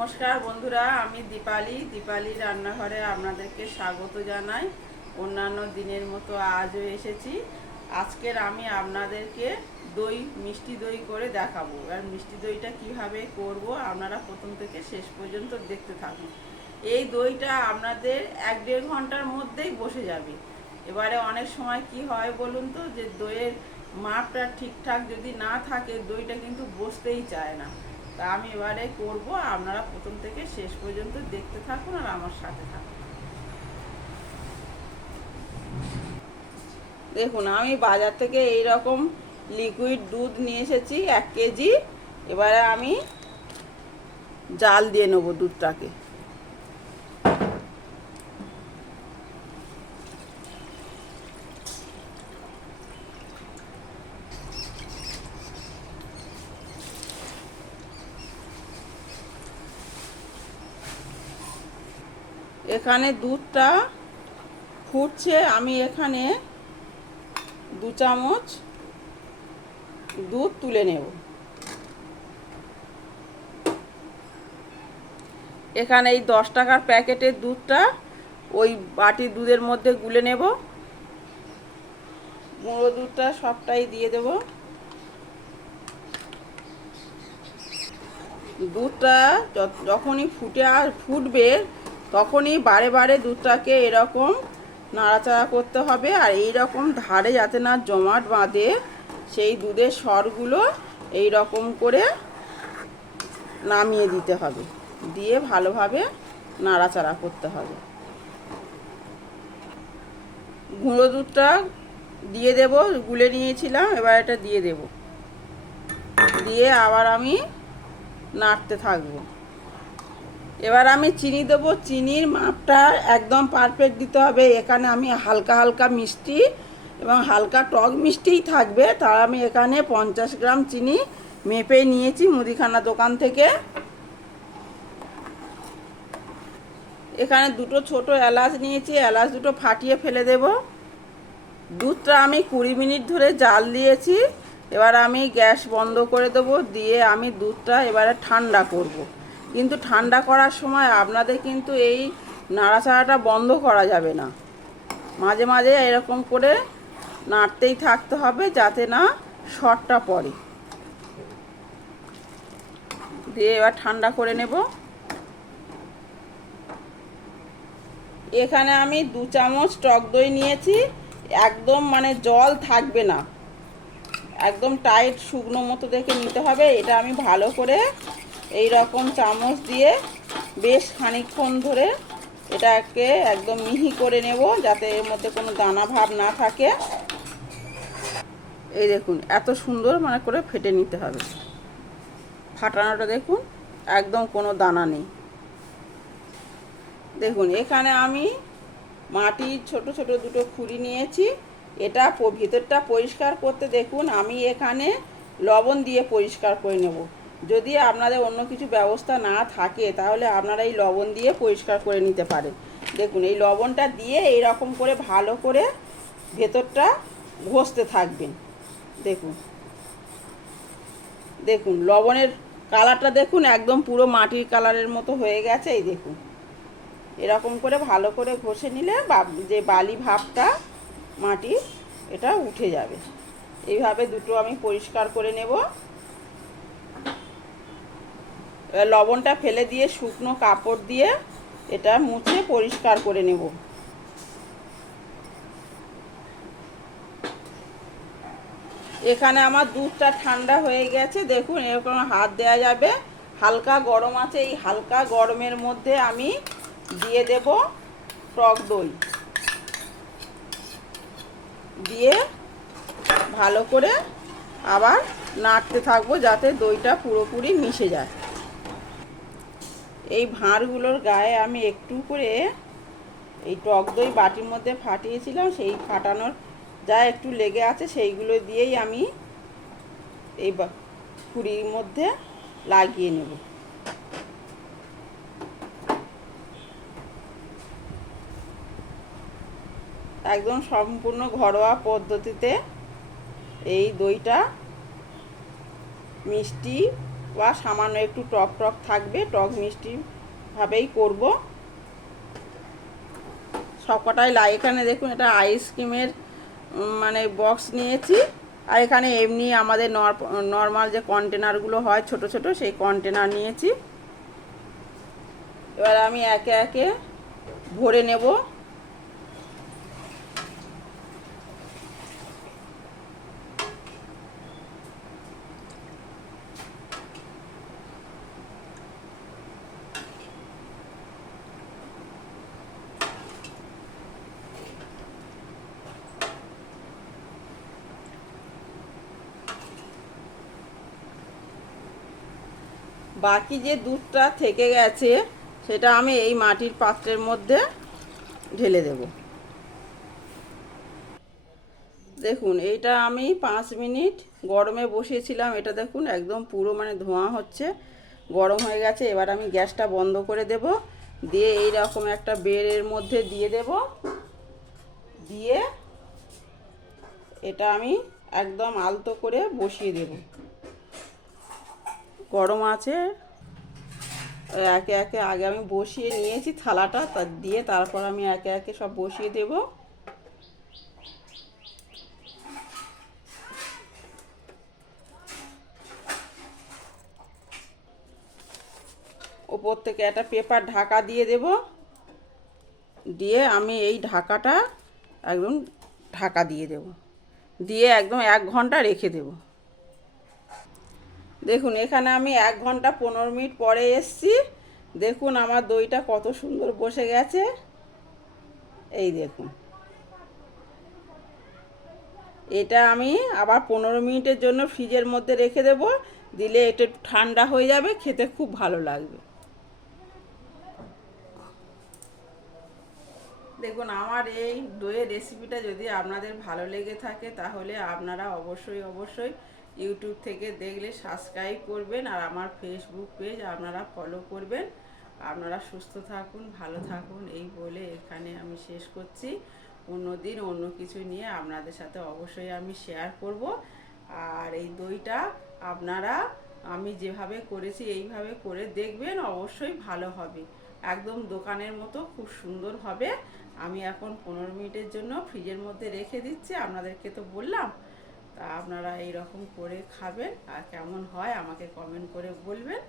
নমস্কার বন্ধুরা, আমি দীপালি রান্নাঘরে আপনাদেরকে স্বাগত জানাই। অন্যান্য দিনের মতো আজও এসেছি। আজকের আমি আপনাদেরকে মিষ্টি দই করে দেখাবো। আর মিষ্টি দইটা কিভাবে করব আপনারা প্রথম থেকে শেষ পর্যন্ত দেখতে থাকুন। এই দইটা আপনাদের 1-1.5 ঘন্টার মধ্যেই বসে যাবে। এবারে অনেক সময় কি হয় বলুন তো, যে দইয়ের মাপটা ঠিকঠাক যদি না থাকে দইটা কিন্তু বসতেই চায় না। তা আমি এবারে করব, আপনারা প্রথম থেকে শেষ পর্যন্ত দেখতে থাকুন আর আমার সাথে থাকুন। দেখুন, আমি বাজার থেকে এই রকম লিকুইড দুধ নিয়ে এসেছি 1 কেজি। এবারে আমি জাল দিয়ে নেব দুধটাকে। এখানে দুধটা ফুটছে, আমি এখানে 2 চামচ দুধ তুলে নেব। এখানে এই 10 টাকার প্যাকেটের দুধটা ওই বাটির দুধের মধ্যে গুলে নেব। গুঁড়ো দুধটা সবটাই দিয়ে দেব। দুধটা যখনই ফুটবে তখনই বারে বারে দুধটাকে এরকম নাড়াচাড়া করতে হবে। আর এই রকম ধারে যাতে না জমাট বাঁধে, সেই দুধের সরগুলো এই রকম করে নামিয়ে দিতে হবে, দিয়ে ভালোভাবে নাড়াচাড়া করতে হবে। গুঁড়ো দুধটা দিয়ে দেব, গুলে নিয়েছিলাম, এবার এটা দিয়ে দেব। দিয়ে আবার আমি নাড়তে থাকবো। এবার আমি চিনি দেবো। চিনির মাপটা একদম পারফেক্ট দিতে হবে। এখানে আমি হালকা হালকা মিষ্টি এবং হালকা টক মিষ্টিই থাকবে, তার আমি এখানে 50 গ্রাম চিনি মেপে নিয়েছি মুদিখানা দোকান থেকে। এখানে 2টো ছোট এলাচ নিয়েছি, এলাচ দুটো ফাটিয়ে ফেলে দেব। দুধটা আমি 20 মিনিট ধরে জাল দিয়েছি। এবার আমি গ্যাস বন্ধ করে দেবো, দিয়ে আমি দুধটা এবারে ঠান্ডা করব। কিন্তু ঠান্ডা করার সময় আপনাদের কিন্তু এই নাড়াচাড়াটা বন্ধ করা যাবে না, মাঝে মাঝে এরকম করে নাড়তেই থাকতে হবে যাতে না শর্টটা পড়ে। দিয়ে এবার ঠান্ডা করে নেব। এখানে আমি 2 চামচ টক দই নিয়েছি। একদম মানে জল থাকবে না, একদম টাইট শুকনো মতো দেখে নিতে হবে। এটা আমি ভালো করে এই রকম চামচ দিয়ে বেশ খানিকক্ষণ ধরে এটাকে একদম মিহি করে নেব, যাতে এর মধ্যে কোনো দানা ভাব না থাকে। এই দেখুন, এত সুন্দর মানে করে ফেটে নিতে হবে। ফাটানোটা দেখুন, একদম কোনো দানা নেই। দেখুন, এখানে আমি মাটির ছোট ছোট 2টো খুঁড়ি নিয়েছি। এটা ভিতরটা পরিষ্কার করতে দেখুন আমি এখানে লবণ দিয়ে পরিষ্কার করে নেব। যদি আপনাদের অন্য কিছু ব্যবস্থা না থাকে তাহলে আপনারা এই লবণ দিয়ে পরিষ্কার করে নিতে পারেন। দেখুন, এই লবণটা দিয়ে এই রকম করে ভালো করে ভেতরটা ঘষতে থাকবেন। দেখুন দেখুন লবণের কালারটা দেখুন, একদম পুরো মাটির কালারের মতো হয়ে গেছে। এই দেখুন, এরকম করে ভালো করে ঘষে নিলে যে বালি ভাবটা মাটি এটা উঠে যাবে। এইভাবে দুটো আমি পরিষ্কার করে নেব। লবণটা ফেলে দিয়ে শুকনো কাপড় দিয়ে এটা মুছে পরিষ্কার করে নেব। এখানে আমার দুধটা ঠান্ডা হয়ে গেছে। দেখুন, এরকম হাত দেওয়া যাবে, হালকা গরম আছে। এই হালকা গরমের মধ্যে আমি দিয়ে দেব টক দই, দিয়ে ভালো করে আবার নাড়তে থাকবো যাতে দইটা পুরোপুরি মিশে যায়। এই ভাঁড়গুলোর গায়ে আমি একটু করে এই টক দই বাটির মধ্যে ফাটিয়েছিলাম, সেই ফাটানোর যা একটু লেগে আছে সেইগুলো দিয়েই আমি এই খুঁড়ির মধ্যে লাগিয়ে নেব। একদম সম্পূর্ণ ঘরোয়া পদ্ধতিতে এই দইটা মিষ্টি বা সামান্য একটু টক টক থাকবে, টক মিষ্টি ভাবেই করব। সবকটাই এখানে দেখুন এটা আইসক্রিমের মানে বক্স নিয়েছি, আর এখানে এমনি আমাদের নর্মাল যে কন্টেনারগুলো হয় ছোট ছোট, সেই কন্টেনার নিয়েছি। এবার আমি একে একে ভরে নেব। বাকি যে দুধটা থেকে গেছে সেটা আমি এই মাটির পাত্রের মধ্যে ঢেলে দেব। দেখুন এইটা আমি 5 মিনিট গরমে বসিয়েছিলাম, এটা দেখুন একদম পুরো মানে ধোঁয়া হচ্ছে, গরম হয়ে গেছে। এবার আমি গ্যাসটা বন্ধ করে দেব, দিয়ে এই রকম একটা বেড়ের মধ্যে দিয়ে দেব, দিয়ে এটা আমি একদম আলতো করে বসিয়ে দেব। গরম আছে, একে একে আগে আমি বসিয়ে নিয়েছি থালাটা, দিয়ে তারপর আমি একে একে সব বসিয়ে দেব। ওপর থেকে একটা পেপার ঢাকা দিয়ে দেব, দিয়ে আমি এই ঢাকাটা একদম ঢাকা দিয়ে দেব, দিয়ে একদম 1 ঘন্টা রেখে দেব। দেখুন এখানে আমি 1 ঘন্টা 15 মিনিট পরে এসছি, দেখুন আমার দইটা কত সুন্দর বসে গেছে। এই দেখুন, এটা আমি আবার 15 মিনিটের জন্য ফ্রিজের মধ্যে রেখে দেব, দিলে এটা ঠান্ডা হয়ে যাবে, খেতে খুব ভালো লাগবে। দেখুন আমার এই দইয়ের রেসিপিটা যদি আপনাদের ভালো লেগে থাকে তাহলে আপনারা অবশ্যই অবশ্যই ইউটিউব থেকে দেখলে সাবস্ক্রাইব করবেন, আর আমার ফেসবুক পেজ আপনারা ফলো করবেন। আপনারা সুস্থ থাকুন, ভালো থাকুন, এই বলে এখানে আমি শেষ করছি। অন্য দিন অন্য কিছু নিয়ে আপনাদের সাথে অবশ্যই আমি শেয়ার করব। আর এই দইটা আপনারা আমি যেভাবে করেছি এইভাবে করে দেখবেন, অবশ্যই ভালো হবে, একদম দোকানের মতো খুব সুন্দর হবে। আমি এখন 15 মিনিটের জন্য ফ্রিজের মধ্যে রেখে দিচ্ছি, আপনাদেরকে তো বললাম। তা আপনারা এই রকম করে খাবেন, আর কেমন হয় আমাকে কমেন্ট করে বলবেন।